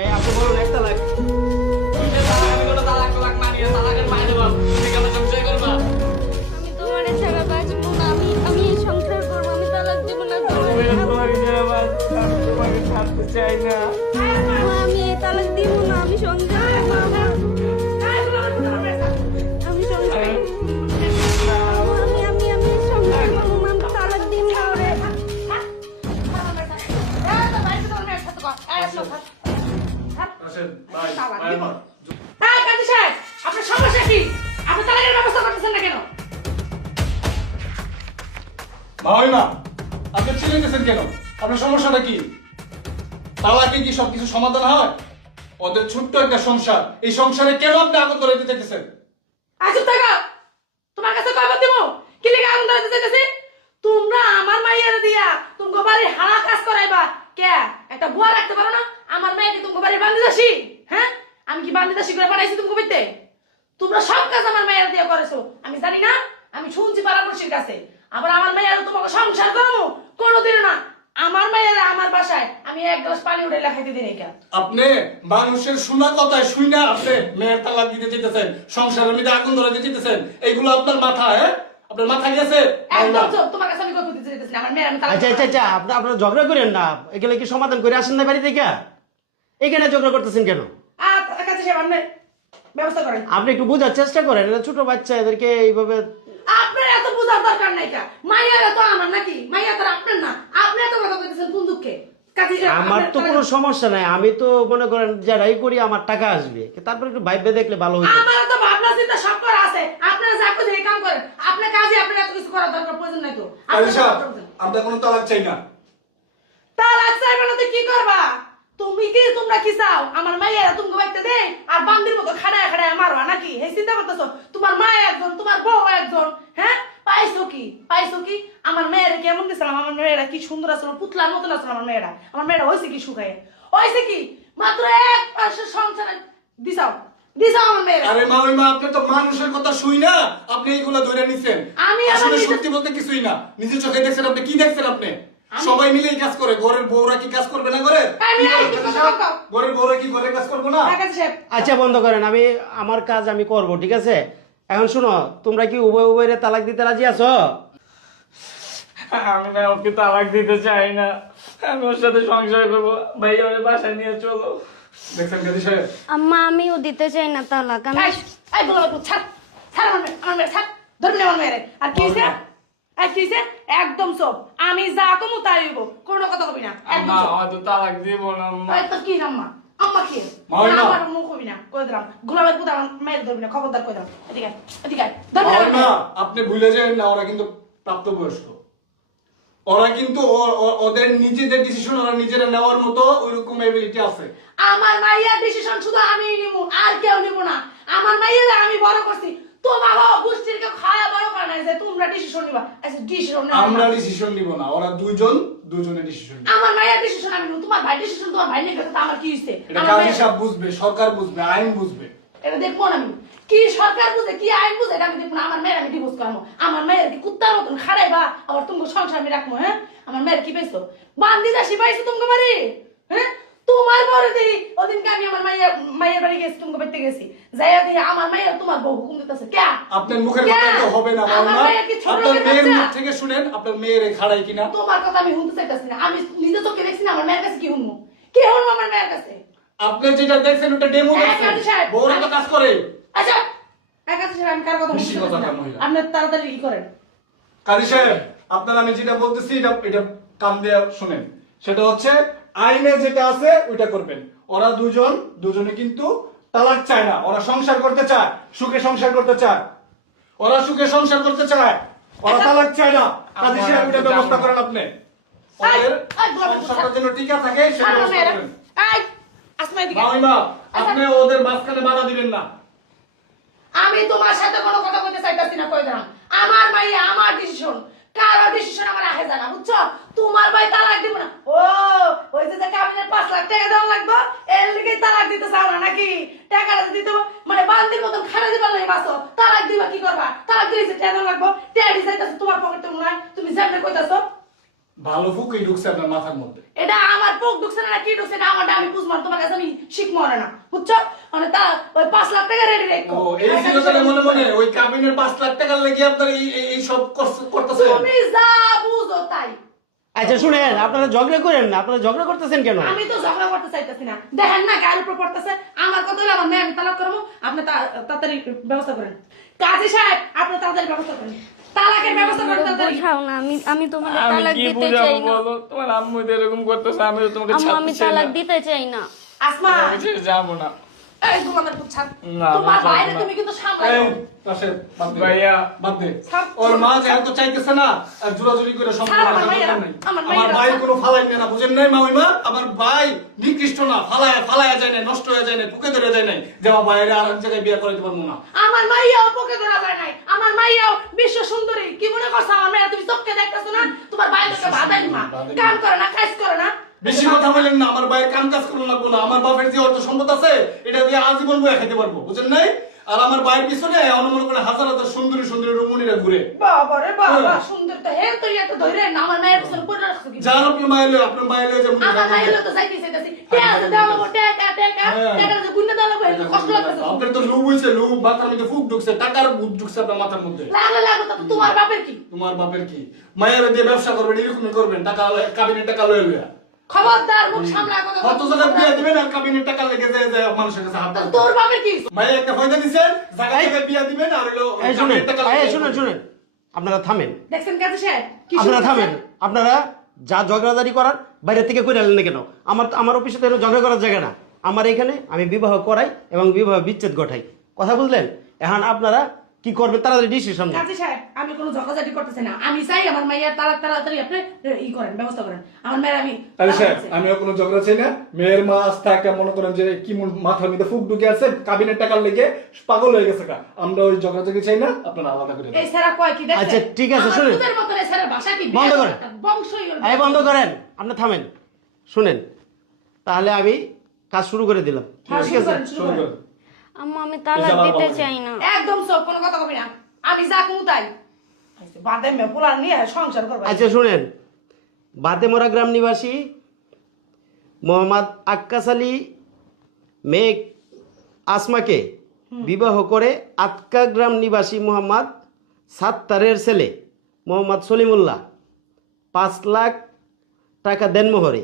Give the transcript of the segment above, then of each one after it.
এই আপনি বলুন একটা লাখ। আমি কোনো তালাক তালাক মানি না, তালাকের মায় দেবো, তুমি কেন সংশয় করবা? আমি তোমার ছাড়া বাঁচবো না, আমি এই সংসার করবো, আমি তালাক দেবো না তোমাকে। তোমাকে ছাড়া বাঁচবো, আমি তোমাকে ছাড়তে চাই না। আমি এই তালাক দিব না, আমি সংসার করবো, আমি সংসার আমি সংসার করবো, আমি তালাক দিব না ওরে। আপনার সমস্যা কি? আপনি তালাকের ব্যবস্থা করতেছেন না কেন? মামিমা, আপনি চিল্লাইতেছেন কেন? আপনার সমস্যাটা কি? তালাকে কি সবকিছু সমাধান হয়? ওদের ছোট্ট একটা সংসার, এই সংসারে কেন আপনি আগুন ধরাইতে চাইতেছেন? আসুন থাকো, তোমার কাছে কয়বার দিব? কি লিখে আগুন ধরাতে চাইতেছি? তোমরা আমার মাইয়ারে দিয়া তোমাকে বাড়ি হারা কাজ করাইবা কে? একটা বুয়া রাখতে পারো না? আমার মেয়েকে তোমাকে বাড়ি বান্ধি দাসি, হ্যাঁ? আমি কি বান্ধি দাসি করে বানাইছি তোমাকে বইতে? তোমরা সব কাজ আমার মায়ের দিয়ে করেছো, আমি জানি না? আমি শুনছি পাড়াপড়শির কাছে। আবার আমার মায়ের তোমাকে সংসার করাবো কোনোদিনও না। আমার মায়ের আমার বাসায় আমি এক গ্লাস পানি উঠে লেখাইতে দিন কেন? আপনি মানুষের শোনা কথায় শুই না আপনি মেয়ের তালাক দিতে চাইতেছেন, সংসারের মধ্যে আগুন ধরাইতে চাইতেছেন, এইগুলো আপনার মাথায়, হ্যাঁ? আপনার মাথায় গেছে? একদম চুপ, তোমার কাছে আমি কথা দিতে চাইতেছি না। আমার মেয়ের আমি তালাক আচ্ছা আচ্ছা আচ্ছা, আপনারা ঝগড়া করেন না, এগুলো কি সমাধান করে আসেন না বাড়ি থেকে? এখানে ঝগড়া করতেছেন কেন? কাছে সে আপনি ব্যবস্থা করেন। আপনি একটু বোঝার চেষ্টা করেন, এরা ছোট বাচ্চা, এদেরকে এইভাবে। আপনার এত বোঝার দরকার নাই কা। মাইয়ারা তো আমার নাকি? মাইয়া তো আপনার না। আপনি এত কথা কইতেছেন কোন দুঃখে? আমার তো কোনো সমস্যা নাই, আমি তো মনে করেন যারাই করি আমার টাকা আসবে, তারপর একটু ভাইবে দেখলে ভালো হইতো। আমার তো ভাবনা চিন্তা সব করা আছে। আপনারা যা করে এই কাম করেন। আপনার কাজে আপনার এত কিছু করার দরকার প্রয়োজন নাই তো। আলিশা, আমরা কোনো তালাক চাই না। তালাক চাইবে না তো কি করবা? তোমরা কি চাও? আমার মাইয়ারা তুমি বাইতে দে আর বান্দির মতো খাড়ায় খাড়ায় মারবা নাকি? এই চিন্তা করতেছো? তোমার মা একজন, তোমার বউ একজন, হ্যাঁ? পাইছো কি? আমার মেয়েরা কেমন দিছিলাম? আমার মেয়েরা কি সুন্দর আছে, পুতলার মতন আছে আমার মেয়েরা। আমার মেয়েরা হয়েছে কি সুখায়? হয়েছে কি? মাত্র এক মাসের সংসারে দিছাও আমার মেয়েরা। আরে মামিমা, আপনি তো মানুষের কথা শুই না, আপনি এইগুলা ধরে নিছেন। আমি আসলে সত্যি বলতে কিছুই না। নিজের চোখে দেখছেন, আপনি কি দেখছেন? আপনি সবাই মিলেই কাজ করে। ঘরের বউরা কি কাজ করবে না? ঘরের বউরা কি ঘরের কাজ করবো না? আচ্ছা বন্ধ করেন, আমি আমার কাজ আমি করব, ঠিক আছে? এখন শুনো, তোমরা কি উভয় উভয়ের তালাক দিতে রাজি আছো? আমি না ওকে তালাক দিতে চাই না, আমি ওর সাথে সংসার করবো। ভাই আমার বাসায় নিয়ে চলো। দেখছেন কাজী সাহেব? আম্মা আমিও দিতে চাই না তালাক। আমি একদম সব আমি যা কমু তাই হইব, কোনো কথা কবি না। আম্মা আমার তো তালাক দিব না আম্মা। কি আম্মা? আম্মা কি? আমার মুখ কবি না, কই দিলাম। গোলামের পুতা আমার মেয়ের ধরবি না, খবরদার কই দাও। এদিকে মামিমা, আপনি ভুলে যান না, ওরা কিন্তু প্রাপ্তবয়স্ক। ওরা কিন্তু ওদের নিজেদের ডিসিশন ওরা নিজেরা নেওয়ার মতো ওইরকম এবিলিটি আছে। আমার মাইয়ার ডিসিশন শুধু আমিই নিব, আর কেউ নিব না। আমার মাইয়ারে আমি বড় করছি, তোমার গোষ্ঠীর কেউ খাওয়া বড় করে নাই যে তোমরা ডিসিশন নিবা। আচ্ছা ডিসিশন আমরা ডিসিশন নিব না, ওরা দুজনে ডিসিশন নিবে। আমার মাইয়ার ডিসিশন আমি নিব, তোমার ভাই ডিসিশন তোমার ভাই নিয়ে গেছে, আমার কি হইছে? এটা কাজী সাহেব বুঝবে, সরকার বুঝবে, আইন বুঝবে। এটা দেখবো না আমি। কি সরকার বুঝে, কি আইন বুঝে, এটা আমি দেখবো না। আমার মেয়ের আমি ডিভোর্স করবো। আমার মেয়ের কি কুত্তার মতন খাড়াইবা, আবার তুমি সংসার আমি রাখবো? হ্যাঁ, আমার মেয়ের কি পাইছো? বান্দি দাসি পাইছো তোমাকে বাড়ি? হ্যাঁ, তোমার বড় দিই ওদিনকে আমি আমার মায়ের বাড়ি গেছি, তোমাকে বাড়িতে গেছি, যাইয়া দিয়ে আমার মাইয়া তোমার বউ হুকুম দিতেছে কে? আপনার মুখের কথা তো হবে না মামা, আপনার মেয়ের মুখ থেকে শুনেন আপনার মেয়ের খাড়াই কিনা। তোমার কথা আমি শুনতে চাইতেছি না, আমি নিজে চোখে দেখছি না। আমার মেয়ের কাছে কি শুনবো? কি শুনবো আমার মেয়ের কাছে? আপনি যেটা দেখছেন ওটা ডেমো দেখছেন, বউরা তো কাজ করে। আচ্ছা আমি কার কথা বলছি? আপনি তাড়াতাড়ি কি করেন কাজী সাহেব? আপনার আমি যেটা বলতেছি এটা কান দিয়ে শুনেন। সেটা হচ্ছে আইনে যেটা আছে ওইটা করবেন। ওরা দুজনে কিন্তু তালাক চায় না, ওরা সংসার করতে চায়, সুখে সংসার করতে চায়। ওরা সুখে সংসার করতে চায়, ওরা তালাক চায় না। কাজী সাহেব এটা ব্যবস্থা করেন আপনি, ওদের সংসারটা যেন টিকে থাকে সেটা ব্যবস্থা করেন। মামিমা, আপনি ওদের মাঝখানে বাধা দিবেন না। আমি তোমার সাথে কোনো কথা বলতে চাইতাছি না, কই দিলাম। আমার মাইয়া আমার ডিসিশন, কারো ডিসিশন আমার আহে জানা, বুঝছো? তোমার ভাই তালাক দিব না। ও ওই যে কাবিনের 5 লাখ টাকা দেওয়া লাগবে, এর লিগে তালাক দিতে চাও না নাকি? টাকাটা দিতে মানে বান্দির মতন খানা দিবার নাই বাসো, তালাক দিবা কি করবা? তালাক দিলে যে টাকা লাগবে, টাকা দিতে তোমার পকেটে মনে হয়, তুমি যেমনে কইতাছো। ভালো ফুকই ঢুকছে আপনার মাথার মধ্যে। এটা আমার পোক ঢুকছে না কি ঢুকছে না আমারটা আমি বুঝবো না, তোমার কাছে আমি শিখবো না, বুঝছো? মানে তা ওই 5 লাখ টাকা রেডি রাখো। ও এই ছিল তাহলে মনে মনে ওই কাবিনের 5 লাখ টাকার লেগে আপনার এই সব করতেছে। তুমি যা বুঝো তাই। আচ্ছা শুনেন, আপনারা ঝগড়া করেন না, আপনারা ঝগড়া করতেছেন কেন? আমি তো ঝগড়া করতে চাইতেছি না, দেখেন না গায়ের উপর পড়তেছে। আমার কথা হলো আমার মেয়ে আমি তালাক করবো, আপনি তাড়াতাড়ি ব্যবস্থা করেন। কাজী সাহেব আপনি তাড়াতাড়ি ব্যবস্থা করেন, তালাকের ব্যবস্থা করেন তাড়াতাড়ি। বোঝাও না, আমি তোমার আমি তালাক কি দিতে বুঝাবো চাই না। বলো? তোমার আম্মু তো এরকম করতেছে, আমি তো তোমাকে আম্মু আমি ছাড়তে চাই তালাক না। দিতে চাই না। আসমা আমি ছেড়ে যাবো না। এই গোলামের পুত ছাড়, না, তোমার আমি বাইরে ছাড়বো না। তুমি কিন্তু সামলাই। এই রাশেদ বাদ দে। ভাইয়া বাদ দে। ছাড়। ওর মা যেহেতু চাইতেছে না আর জোরাজুরি করে সম্পর্ক ছাড় আমার রাখার মাইয়ারা, দরকার নেই। আমার আমার মাইয়ারা ভাই ছাড়। কোনো ফালাই না, বুঝেন নাই মামিমা? আমার ভাই নিকৃষ্ট না, ফালায়া যায় না, নষ্ট হয়ে যায় না, পুকে ধরে যায় না, যে আমার ভাইয়ের আর এক জায়গায় বিয়ে করাইতে পারবো না। আমার মাইয়াও পোকে ধরা যায় নাই, আমার মাইয়াও বিশ্ব সুন্দরী। কি মনে করছো আমার মেয়ে? তুমি চোখকে দেখতেছো না? তোমার ভাই তোকে বাধাই মা, কাম করে না, কাজ করে না। বেশি কথা বলেন না, আমার ভাইয়ের কাম কাজ করতে লাগবো না। আমার বাপের যে অর্থ সম্পদ আছে এটা দিয়ে আজীবন বয়ে খেতে পারবো, বুঝেন নাই? আর আমার ভাইয়ের পিছনে অনুমান করে হাজার হাজার সুন্দরী সুন্দরী রমণীরা ঘুরে। বাবা রে বাবা, হ্যাঁ। সুন্দর তো হে তুই এত ধরে না আমার মায়ের পিছনে পড়ে রাখছো কি? যান আপনার মায়ের লয়ে যেমন আমার মায়ের তো যাইতে চাইতেছি, টেকা দাও লাগবো, টেকা হ্যাঁ। টেকা যে গুন্ডা দাও লাগবো, একটু কষ্ট লাগতেছে। আপনার তো লুব হইছে, লুব মাথার মধ্যে ফুক ঢুকছে, টাকার ভূত ঢুকছে আপনার মাথার মধ্যে। লাগলে লাগলো তো তোমার বাপের কি? তোমার বাপের কি? মায়ের দিয়ে ব্যবসা করবেন, এরকমই করবেন, টাকা কাবিনের টাকা লয়ে লইয়া। খবরদার মুখ সামলা কথা কত জায়গা বিয়ে দিবেন আর কাবিনের টাকা লেগে যায় যে মানুষের কাছে হাত পাতবেন। তোর বাপের কি? মায়ের একটা ফায়দা দিছেন, জায়গা জায়গায় বিয়ে দিবেন আর হলো এই শুনেন, কাবিনের টাকা এই লইয়া শুনেন শুনেন, আপনারা থামেন, দেখছেন কাজী সাহেব কি আপনারা শুনতেছেন? থামেন। আপনারা যা ঝগড়াঝাড়ি করার বাইরে থেকে করে আনলেন না কেন? আমার অফিসে তো ঝগড়া করার জায়গা না। আমার এখানে আমি বিবাহ করাই এবং বিবাহ বিচ্ছেদ ঘটাই, কথা বুঝলেন? এখন আপনারা কি করবেন তাড়াতাড়ি ডিসিশন নেন। কাজী সাহেব আমি কোনো ঝগড়াঝাটি করতেছি না, আমি চাই আমার মাইয়ার তালাক তাড়াতাড়ি আপনি ই করেন, ব্যবস্থা করেন। আমার মেয়ের আমি আরে সাহেব, আমিও কোনো ঝগড়া চাই না। মেয়ের মা আস্থা একটা মনে করেন যে কি মাথার মধ্যে ফুক ঢুকে আছে, কাবিনের টাকার লেগে পাগল হয়ে গেছে কা। আমরা ওই ঝগড়া ঝগড়ি চাই না, আপনারা আলাদা করে দেন। এই সেরা কয় কি দেখছেন? আচ্ছা, ঠিক আছে, আমার শুনেন। দুধের মতন এই সেরা ভাষা কি? বন্ধ করেন। বংশই হলো। এই বন্ধ করেন, আপনি থামেন। শুনেন, তাহলে আমি কাজ শুরু করে দিলাম, হ্যাঁ, ঠিক শুরু আছে? করেন, শুরু শুরু করেন। করেন। আম্মু আমি তালাক এই যে দিতে আমার চাই না। একদম সব কোনো কথা কবি না, আমি যা কমু তাই। বাদে মে পোলা নিয়ে সংসার করবে। আচ্ছা শুনেন, বাতেমরা গ্রাম নিবাসী মোহাম্মদ আক্কাস আলী মেয়ে আসমাকে বিবাহ করে আতকা গ্রাম নিবাসী মোহাম্মদ সাত্তারের ছেলে মোহাম্মদ সলিমুল্লাহ 5 লাখ টাকা দেনমোহরে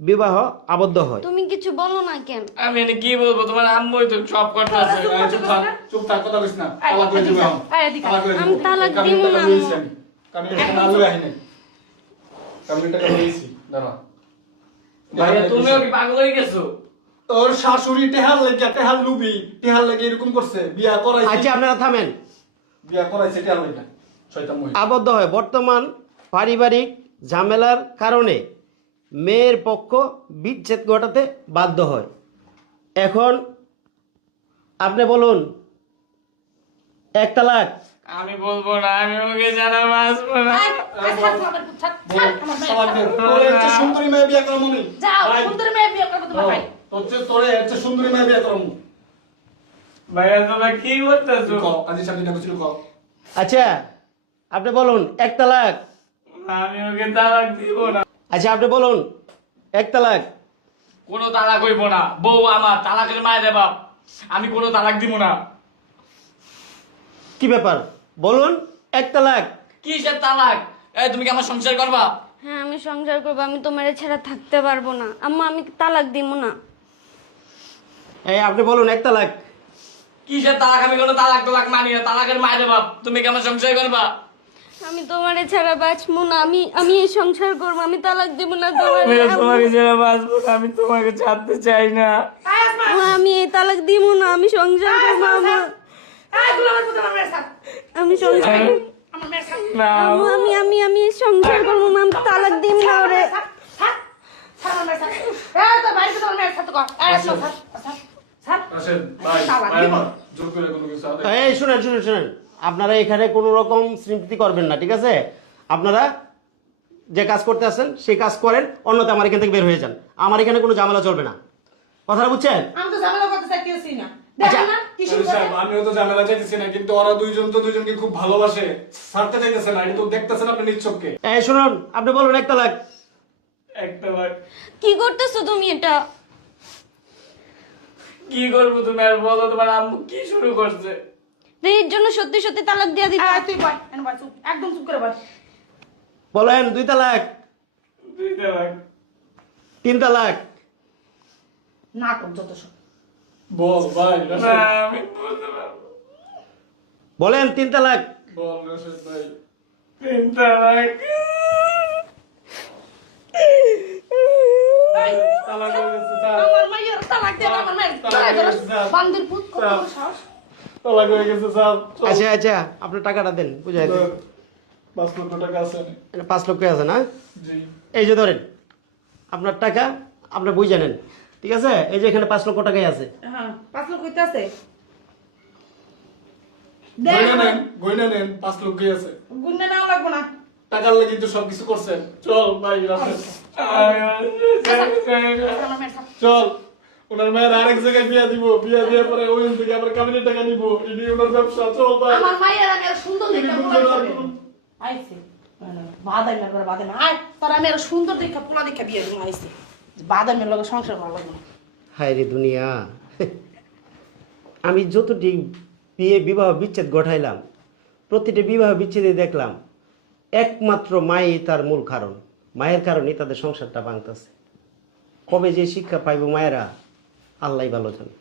বিবাহ আবদ্ধ হয়। তুমি কিছু বলো না কেন? আমি এনে কি বলবো? তোমার আম্মুই তো সব করতেছে। এই চুপ থাক, চুপ থাক, কথা কইস না। তালাক করে দিবে এখন। এই এদিকে। তালাক করে দিবে। আমি তালাক কাবিনের দিব টাকা না, লইছি আমি। কাবিনের টাকা না লই আইনি। কাবিনের টাকা লইছি, দাঁড়া। ভাইয়া তুমিও কি পাগল হয়ে গেছো? তোর শাশুড়ি টেহার লেগে, টেহার লুবি, টেহার লেগে এরকম করছে, বিয়া করাইছে। আচ্ছা আপনারা থামেন। বিয়া করাইছে টেহার লেগে। শয়তান মহিলা। আবদ্ধ হয়। বর্তমান পারিবারিক ঝামেলার কারণে মেয়ের পক্ষ বিচ্ছেদ ঘটাতে বাধ্য হয়। এখন আপনি বলুন, 1 তালাক। আমি বলবো না, আমি ওকে জানা বাঁচবো না। এই, এই ছাড় তোমার পুত, ছাড়, ছাড় আমার মেয়ে। সালাম দে। তোর এর চেয়ে সুন্দরী মেয়ে বিয়া করামু আমি। যাও ভাই, সুন্দর মেয়ে বিয়ে করবে তোমার ভাই। তোর এর চেয়ে সুন্দরী মেয়ে বিয়া করামু। ভাইয়া তোমরা কি করতেছো? তুই কও, আজি সামনে ডাকো ছিল কও। আচ্ছা আপনি বলুন 1 তালাক। আমি ওকে তালাক দিব না। আচ্ছা আপনি বলুন 1 তালাক। কোনো তালাক হইব না। বউ আমার, তালাকের মায়ের দেবা। আমি কোনো তালাক দিব না। কি ব্যাপার বলুন, 1 তালাক। কিসের তালাক? এই তুমি কি আমার সংসার করবা? হ্যাঁ আমি সংসার করবো, আমি তোমার ছাড়া থাকতে পারবো না। আম্মু আমি তালাক দিব না। এই আপনি বলুন 1 তালাক। কিসের তালাক? আমি কোনো তালাক মানি না। তালাকের মায়ের দেবা। তুমি কি আমার সংসার করবা? আমি তোমার ছাড়া বাঁচবো না। আমি এই সংসার করবো, আমি তালাক দিব না তোমার। আমি তোমাকে ছাড়া বাঁচবো না। আমি তোমাকে ছাড়তে চাই না। এই আসমা, আমি এই তালাক দিব না, আমি সংসার করবো। এই গোলামের পুত আমার মেয়ের সাথে। আমি সংসার করবো। আমার মেয়ের সাথে। না, আম্মু, আমি সংসার করবো, আমি তালাক দিব না ওরে। ছাড়, ছাড়, ছাড় আমার মেয়ের সাথে। এই তোর ভাইকে তোমার মেয়ের সাথে কর। এই আসমা, ছাড়, ছাড়, ছাড়। আসেন, ভাই, তালাক ভাই দিব। আমার, জোর করে কোনো কিছু আদে। এই শুনেন শুনেন শুনেন, আপনারা এখানে কোনো রকম স্মৃতি করবেন না, ঠিক আছে? আপনারা যে কাজ করতে আসেন সেই কাজ করেন, অন্যথা আমার এখান থেকে বের হয়ে যান। আমার এখানে কোনো ঝামেলা চলবে না, কথাটা বুঝছেন? আমি তো ঝামেলা করতে চাইতেছি না, দেখেন না কি শুরু আরে সাহেব, করছে? আমিও তো ঝামেলা চাইতেছি না, কিন্তু ওরা দুইজন তো দুইজনকে খুব ভালোবাসে, ছাড়তে চাইতেছে না। এটা তো দেখতেছেন আপনি নিচ্ছককে। এই শুনুন, আপনি বলুন 1 তালাক। একটা বার কি করতেছো তুমি এটা? কি করবো তুমি আর বলো, তোমার আম্মু কি শুরু করছে? এর জন্য সত্যি সত্যি তালাক দিয়ে দিবা? তুই বল, এনে বল, চুপ, একদম চুপ করে বল। বলেন 2 তালাক, 2 তালাক। 3 তালাক। না কর যত সব। বল ভাই, না রাশেদ। আমি বলতে পারবো। বলেন 3 তালাক। বল রাশেদ ভাই। 3 তালাক। তালাক হয়ে গেছে, স্যার। আমার মাইয়ের তালাক দিয়ে আমার মায়ের গলায় ধরে বান্দির পুত কত বড় সাহস। তালাক হয়ে গেছে, স্যার। চল। আচ্ছা আচ্ছা, আপনি টাকাটা দেন, বুঝাই দেন। 5 লক্ষ টাকা আছে। 5 লক্ষ আছে না? জি। এই যে ধরেন আপনার টাকা, আপনি বুঝে নেন, ঠিক আছে? এই যে এখানে 5 লক্ষ টাকাই আছে। হ্যাঁ 5 লক্ষ কইতে আছে। গয়না নেন, 5 লক্ষই আছে। গুন্নে নাও লাগবো না। টাকার লাগি তো সবকিছু করছেন। চল ভাই, রাশেদ। আমার মেয়ের সাথে চল। ওনার মেয়ের আরেক জায়গায় বিয়া দিব, বিয়া দিয়ে পরে ওই থেকে আবার কাবিনের টাকা নিব, এটি ওনার ব্যবসা। চল ভাই। আমার মায়ের আমি আর সুন্দর দেখে তুমি পোলা বুঝতে দিতে পারবে। আইছে বাদাই মেয়ের ঘরে বাদাই না আয় তোর আমি আর সুন্দর দেখে পোলা দেখে বিয়ে দিব আইছে বাদাই মেয়ের লগে সংসার ভালো লাগবে না। হায় রে দুনিয়া, আমি যতটি বিবাহ বিচ্ছেদ ঘটাইলাম, প্রতিটি বিবাহ বিচ্ছেদে দেখলাম একমাত্র মাই তার মূল কারণ। মায়ের কারণেই তাদের সংসারটা ভাঙতেছে। কবে যে শিক্ষা পাইব মায়েরা, আল্লাহই ভালো জানে।